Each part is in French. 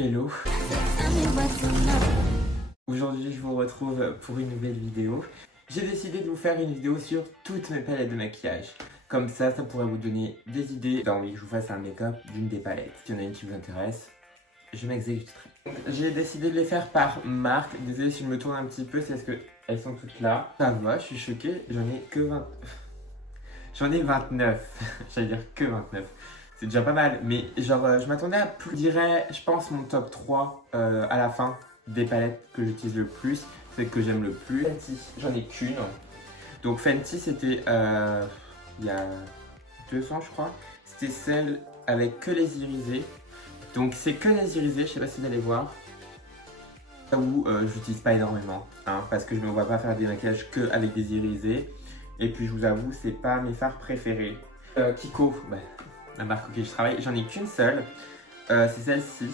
Hello. Aujourd'hui, je vous retrouve pour une nouvelle vidéo. J'ai décidé de vous faire une vidéo sur toutes mes palettes de maquillage. Comme ça pourrait vous donner des idées d'envie que je vous fasse un make-up d'une des palettes. S'il y en a une qui vous intéresse, je m'exécuterai. J'ai décidé de les faire par marque. Désolé si je me tourne un petit peu, c'est parce qu'elles sont toutes là. Ça va, je suis choquée, j'en ai que 20... J'en ai 29. J'allais dire que 29. C'est déjà pas mal, mais genre je m'attendais à plus. Je dirais, je pense mon top 3 à la fin des palettes que j'utilise le plus, celles que j'aime le plus. Fenty, j'en ai qu'une. Donc Fenty, c'était il y a 2 ans, je crois. C'était celle avec que les irisés. Donc c'est que les irisés, je sais pas si vous allez voir. Où j'utilise pas énormément, hein, parce que je ne vois pas faire des maquillages que avec des irisés. Et puis je vous avoue, c'est pas mes fards préférés. Kiko, bah, la marque auquel je travaille, j'en ai qu'une seule, c'est celle-ci.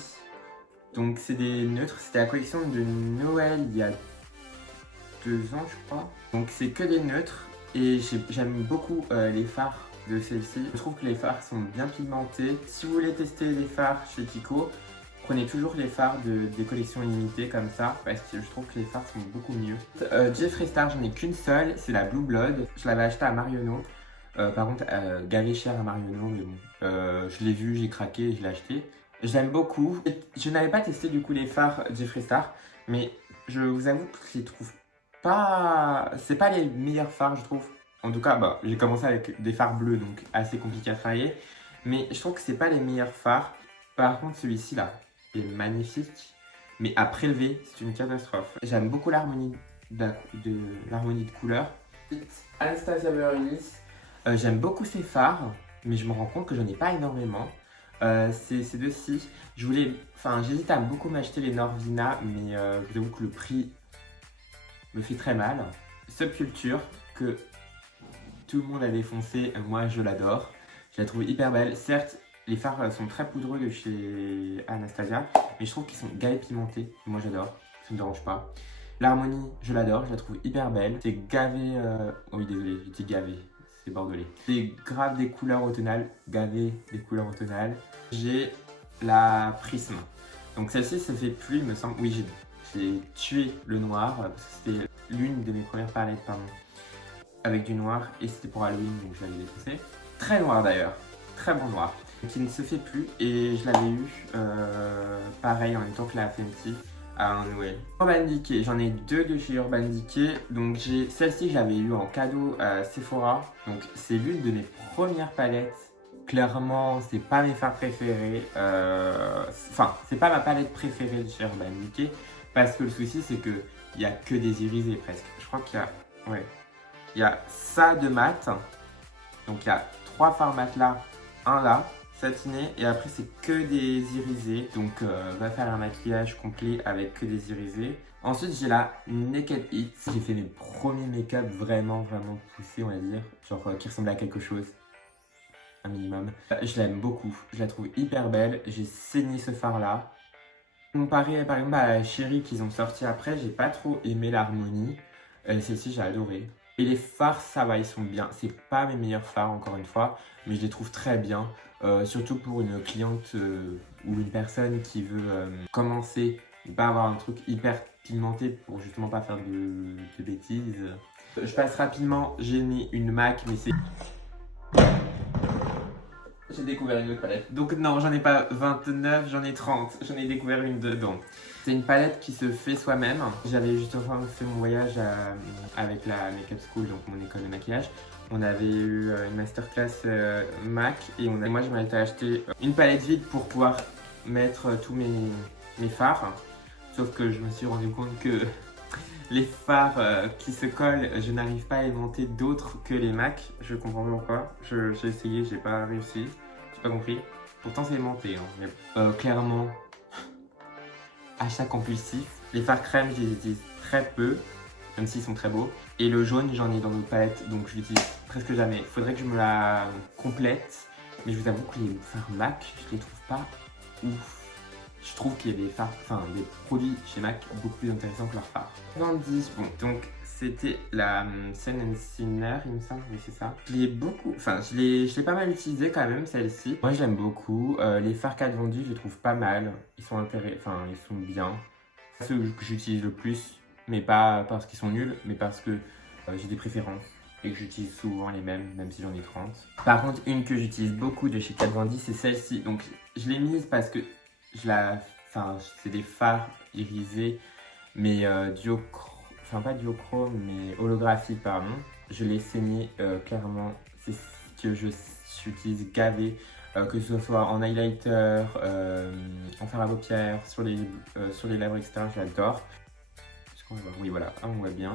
Donc c'est des neutres, c'était la collection de Noël il y a 2 ans je crois. Donc c'est que des neutres et j'aime beaucoup les fards de celle-ci. Je trouve que les fards sont bien pigmentés. Si vous voulez tester les fards chez Kiko, prenez toujours les fards des collections limitées comme ça, parce que je trouve que les fards sont beaucoup mieux. Jeffree Star, j'en ai qu'une seule, c'est la Blue Blood. Je l'avais achetée à Marionneau. Par contre, gavé cher à Marionneau, mais bon. Je l'ai vu, j'ai craqué, je l'ai acheté. J'aime beaucoup. Je n'avais pas testé du coup les fards Jeffree Star, mais je vous avoue que je les trouve pas... C'est pas les meilleurs fards, je trouve. En tout cas, bah, j'ai commencé avec des fards bleus, donc assez compliqué à travailler. Mais je trouve que c'est pas les meilleurs fards. Par contre, celui-ci là est magnifique, mais à prélever, c'est une catastrophe. J'aime beaucoup l'harmonie de couleurs. Anastasia Beverly Hills. J'aime beaucoup ces fards, mais je me rends compte que j'en ai pas énormément. Ces deux-ci, j'hésite à beaucoup m'acheter les Norvina, mais je vous avoue que le prix me fait très mal. Subculture, que tout le monde a défoncé, moi je l'adore. Je la trouve hyper belle. Certes, les fards sont très poudreux de chez Anastasia, mais je trouve qu'ils sont gavés pimentés. Moi j'adore, ça ne me dérange pas. L'harmonie, je l'adore, je la trouve hyper belle. C'est gavé... Oh oui, désolé, j'ai dit gavé, c'est bordelais. C'est grave des couleurs automnales, gavé des couleurs automnales. J'ai la Prisme. Donc celle-ci, ça fait plus, il me semble... Oui, j'ai tué le noir, parce que c'était l'une de mes premières palettes, pardon, avec du noir, et c'était pour Halloween, donc je l'avais défoncé. Très noir d'ailleurs, très bon noir, qui ne se fait plus, et je l'avais eu pareil en même temps que la Fenty à un Noël. Urban Decay, j'en ai deux de chez Urban Decay. Donc j'ai celle-ci, je l'avais eu en cadeau à Sephora, donc c'est l'une de mes premières palettes. Clairement, c'est pas mes fards préférés, enfin c'est pas ma palette préférée de chez Urban Decay, parce que le souci c'est que il y a que des irisés presque. Je crois qu'il y a, ouais, il y a ça de mat, donc il y a 3 fards mat là, un là, satiné, et après c'est que des irisés. Donc va faire un maquillage complet avec que des irisés. Ensuite j'ai la Naked Hits. J'ai fait mes premiers make-up vraiment poussés, on va dire, genre qui ressemblaient à quelque chose, un minimum. Je l'aime beaucoup, je la trouve hyper belle. J'ai saigné ce fard là. Comparé par exemple à la Chérie qu'ils ont sorti après, j'ai pas trop aimé l'harmonie. Celle-ci j'ai adoré. Et les fards, ça va, ils sont bien. C'est pas mes meilleurs fards, encore une fois, mais je les trouve très bien. Surtout pour une cliente ou une personne qui veut commencer, et pas avoir un truc hyper pigmenté pour justement pas faire de bêtises. Je passe rapidement, j'ai mis une MAC, mais c'est... J'ai découvert une autre palette. Donc non, j'en ai pas 29, j'en ai 30. J'en ai découvert une dedans. C'est une palette qui se fait soi-même. J'avais justement fait mon voyage avec la Makeup School, donc mon école de maquillage. On avait eu une masterclass MAC et moi je m'étais acheté une palette vide pour pouvoir mettre tous mes fards. Sauf que je me suis rendu compte que les fards qui se collent, je n'arrive pas à inventer d'autres que les MAC. Je comprends pas pourquoi. J'ai essayé, j'ai pas réussi. J'ai pas compris. Pourtant c'est aimanté. Hein. Mais, clairement, achat compulsif. Les fards crème, je les utilise très peu, même s'ils sont très beaux. Et le jaune, j'en ai dans d'autres palettes, donc je l'utilise presque jamais. Il faudrait que je me la complète. Mais je vous avoue que les fards MAC, je les trouve pas ouf. Je trouve qu'il y a des fards, enfin des produits chez MAC beaucoup plus intéressants que leurs fards. 90, bon, donc c'était la Sun Sinner, il me semble, oui c'est ça. Je l'ai beaucoup, enfin je l'ai pas mal utilisé quand même celle-ci. Moi j'aime beaucoup. Les fards Kat Von D, je les trouve pas mal. Ils sont ils sont bien. C'est ceux que j'utilise le plus, mais pas parce qu'ils sont nuls, mais parce que j'ai des préférences et que j'utilise souvent les mêmes, même si j'en ai 30. Par contre, une que j'utilise beaucoup de chez Kat Von D, c'est celle-ci. Donc je l'ai mise parce que c'est des fards irisés, mais pas duochrome, mais holographique, pardon. Je l'ai saigné clairement. C'est ce que j'utilise gavé, que ce soit en highlighter, en fard à paupières, sur les lèvres, etc. J'adore. Est-ce qu'on voit? Oui, voilà, on voit bien.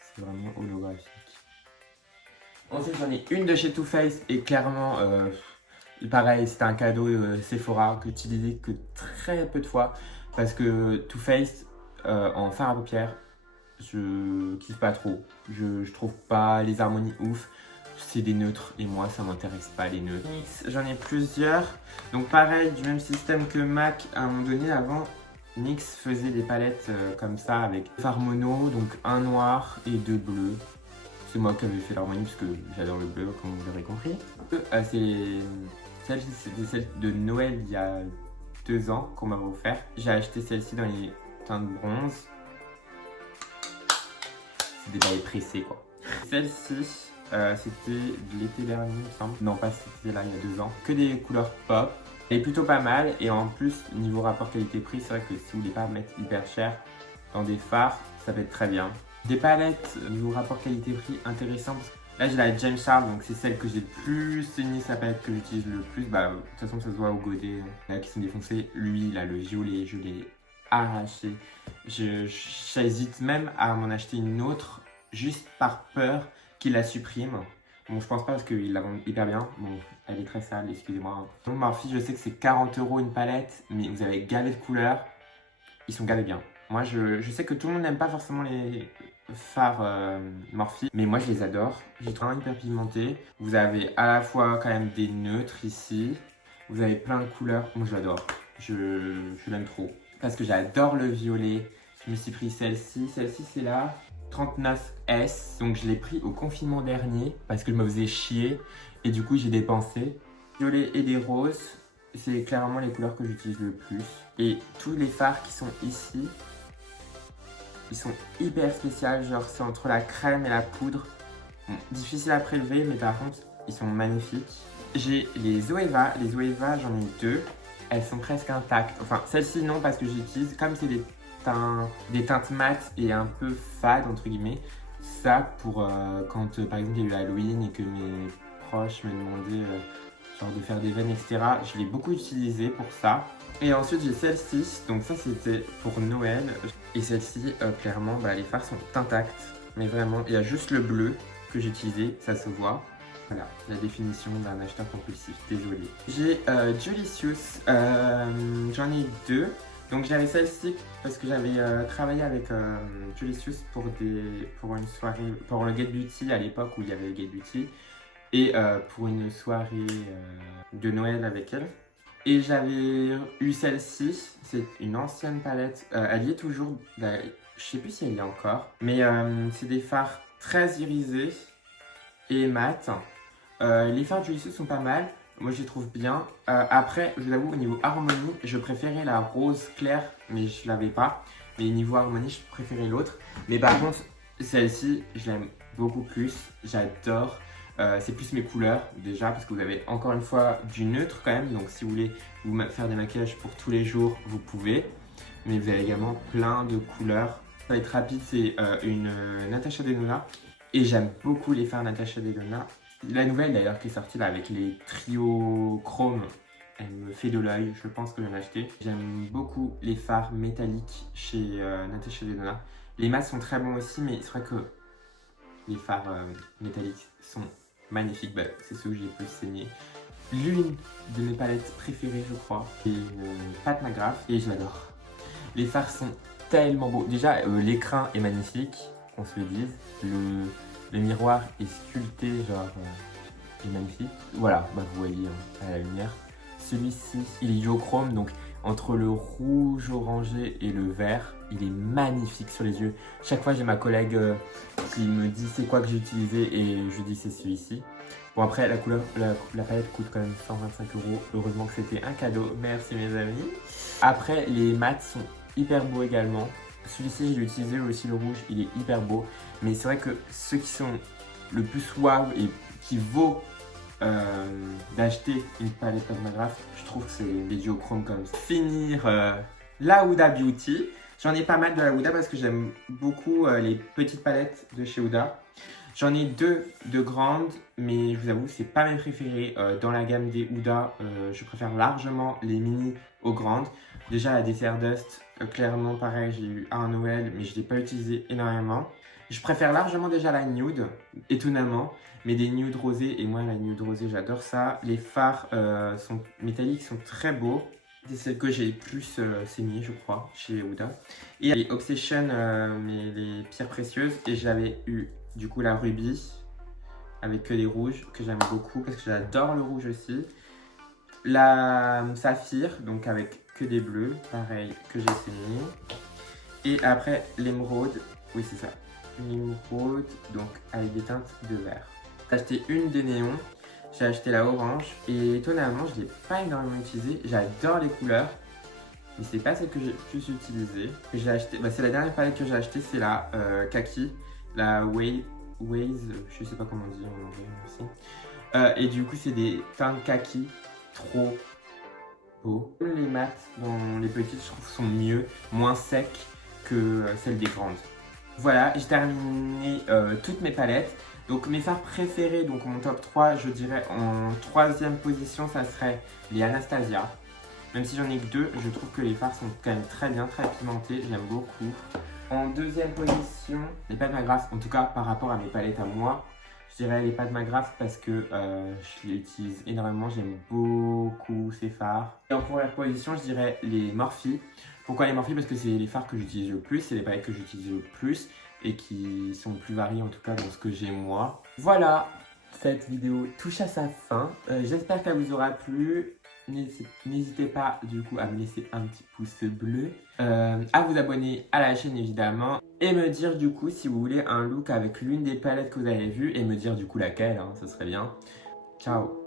C'est vraiment holographique. Ensuite, j'en ai une de chez Too Faced et clairement, pareil, c'était un cadeau Sephora que j'utilisais que très peu de fois parce que Too Faced en fard à paupières, je kiffe pas trop. Je trouve pas les harmonies ouf. C'est des neutres et moi ça m'intéresse pas les neutres. J'en ai plusieurs. Donc pareil, du même système que MAC, à un moment donné avant, NYX faisait des palettes comme ça avec fard mono, donc un noir et deux bleus. C'est moi qui avais fait l'harmonie parce que j'adore le bleu, comme vous l'aurez compris. Celle-ci, c'était celle de Noël il y a 2 ans qu'on m'avait offert. J'ai acheté celle-ci dans les teintes bronze. C'est des paillettes pressées quoi. Celle-ci, c'était de l'été dernier, il me semble. Non, pas c'était là il y a 2 ans. Que des couleurs pop. Elle est plutôt pas mal et en plus, niveau rapport qualité-prix, c'est vrai que si vous voulez pas mettre hyper cher dans des fards, ça peut être très bien. Des palettes niveau rapport qualité-prix intéressant. Là j'ai la James Charles, donc c'est celle que j'ai le plus saigné, sa palette que j'utilise le plus. Bah de toute façon ça se voit au godet là qui sont défoncés. Lui là le violet, je l'ai arraché. J'hésite même à m'en acheter une autre juste par peur qu'il la supprime. Bon je pense pas parce qu'il la vend hyper bien. Bon elle est très sale, excusez-moi. Donc Morphe, je sais que c'est 40 € une palette, mais vous avez gavé de couleurs. Ils sont gavés bien. Moi je sais que tout le monde n'aime pas forcément les fards Morphe, mais moi je les adore. J'ai trouvé un hyper pigmenté. Vous avez à la fois quand même des neutres ici. Vous avez plein de couleurs. Moi je l'adore. Je l'aime trop. Parce que j'adore le violet. Je me suis pris celle-ci. Celle-ci c'est la 39S. Donc je l'ai pris au confinement dernier parce que je me faisais chier. Et du coup j'ai dépensé. Violet et des roses. C'est clairement les couleurs que j'utilise le plus. Et tous les fards qui sont ici, ils sont hyper spéciaux, genre c'est entre la crème et la poudre. Bon, difficile à prélever, mais par contre, ils sont magnifiques. J'ai les Zoeva. Les Zoeva, j'en ai 2. Elles sont presque intactes. Enfin, celle-ci non, parce que j'utilise, comme c'est des teintes mates et un peu fades, entre guillemets, ça pour quand, par exemple, il y a eu Halloween et que mes proches me demandaient genre de faire des veines, etc. Je l'ai beaucoup utilisé pour ça. Et ensuite j'ai celle-ci, donc ça c'était pour Noël. Et celle-ci, clairement, bah, les fards sont intacts. Mais vraiment, il y a juste le bleu que j'ai utilisé, ça se voit. Voilà, la définition d'un acheteur compulsif, désolé. J'ai Jolicious, j'en ai 2. Donc j'avais celle-ci parce que j'avais travaillé avec Jolicious pour une soirée, pour le Get Beauty à l'époque où il y avait le Get Beauty. Et pour une soirée de Noël avec elle. Et j'avais eu celle-ci, c'est une ancienne palette, elle y est toujours, je sais plus si elle y est encore, mais c'est des fards très irisés et mat. Les fards de Jolicious sont pas mal, moi je les trouve bien. Après, je vous avoue, au niveau harmonie, je préférais la rose claire, mais je l'avais pas. Mais niveau harmonie, je préférais l'autre. Mais par contre, celle-ci, je l'aime beaucoup plus, j'adore. C'est plus mes couleurs déjà parce que vous avez encore une fois du neutre quand même, donc si vous voulez vous faire des maquillages pour tous les jours vous pouvez, mais vous avez également plein de couleurs. Ça va être rapide, c'est une Natasha Denona et j'aime beaucoup les fards Natasha Denona. La nouvelle d'ailleurs qui est sortie là avec les trios chrome, elle me fait de l'œil, je pense que je vais l'acheter. J'aime beaucoup les fards métalliques chez Natasha Denona. Les masses sont très bons aussi, mais c'est vrai que les fards métalliques sont magnifique, bah, c'est ceux que j'ai le plus saigné. L'une de mes palettes préférées, je crois, c'est une Pat McGrath et je l'adore. Les fards sont tellement beaux. Déjà, l'écrin est magnifique, qu'on se le dise. Le miroir est sculpté, genre il est magnifique. Voilà, bah, vous voyez à la lumière. Celui-ci, il est duochrome, donc entre le rouge orangé et le vert, il est magnifique sur les yeux. Chaque fois, j'ai ma collègue qui me dit c'est quoi que j'ai utilisé et je dis c'est celui-ci. Bon, après, la palette coûte quand même 125 €. Heureusement que c'était un cadeau. Merci mes amis. Après, les mats sont hyper beaux également. Celui-ci, je l'ai utilisé aussi, le rouge, il est hyper beau. Mais c'est vrai que ceux qui sont le plus wow et qui vaut d'acheter une palette Padmagraph, je trouve que c'est les duochromes comme ça. Finir la Huda Beauty. J'en ai pas mal de la Huda parce que j'aime beaucoup les petites palettes de chez Huda. J'en ai deux de grandes, mais je vous avoue, c'est pas mes préférés dans la gamme des Huda. Je préfère largement les mini aux grandes. Déjà la Dessert Dust, clairement pareil, j'ai eu un Noël, mais je ne l'ai pas utilisé énormément. Je préfère largement déjà la nude, étonnamment, mais des nudes rosés, et moi la nude rosée j'adore ça. Les fards métalliques sont très beaux. C'est celle que j'ai le plus saignée, je crois, chez Huda. Et les Obsession, mais les pierres précieuses, et j'avais eu du coup la Ruby, avec que des rouges, que j'aime beaucoup, parce que j'adore le rouge aussi. La Saphir, donc avec que des bleus, pareil, que j'ai saigné. Et après l'émeraude, oui c'est ça, l'émeraude, donc avec des teintes de vert. J'ai acheté une des néons, j'ai acheté la orange, et étonnamment je ne l'ai pas énormément utilisée. J'adore les couleurs, mais c'est pas celle que j'ai le plus utilisée. J'ai acheté, bah, c'est la dernière palette que j'ai achetée, c'est la Kaki, la Waze, je sais pas comment on dit en anglais, merci. Et du coup c'est des teintes kaki, trop beaux. Les mats dans les petites je trouve sont mieux, moins secs que celles des grandes. Voilà, j'ai terminé toutes mes palettes. Donc mes fards préférés, donc mon top 3, je dirais en troisième position, ça serait les Anastasia. Même si j'en ai que deux, je trouve que les fards sont quand même très bien, très pimentés, j'aime beaucoup. En deuxième position, les Padmagraph, en tout cas par rapport à mes palettes à moi, je dirais les Padmagraph parce que je les utilise énormément, j'aime beaucoup ces fards. Et en première position, je dirais les Morphe. Pourquoi les Morphe? Parce que c'est les fards que j'utilise le plus, c'est les palettes que j'utilise le plus et qui sont plus variées en tout cas dans ce que j'ai moi. Voilà, cette vidéo touche à sa fin. J'espère qu'elle vous aura plu. N'hésitez pas du coup à me laisser un petit pouce bleu, à vous abonner à la chaîne évidemment et me dire du coup si vous voulez un look avec l'une des palettes que vous avez vues et me dire du coup laquelle, hein, ce serait bien. Ciao.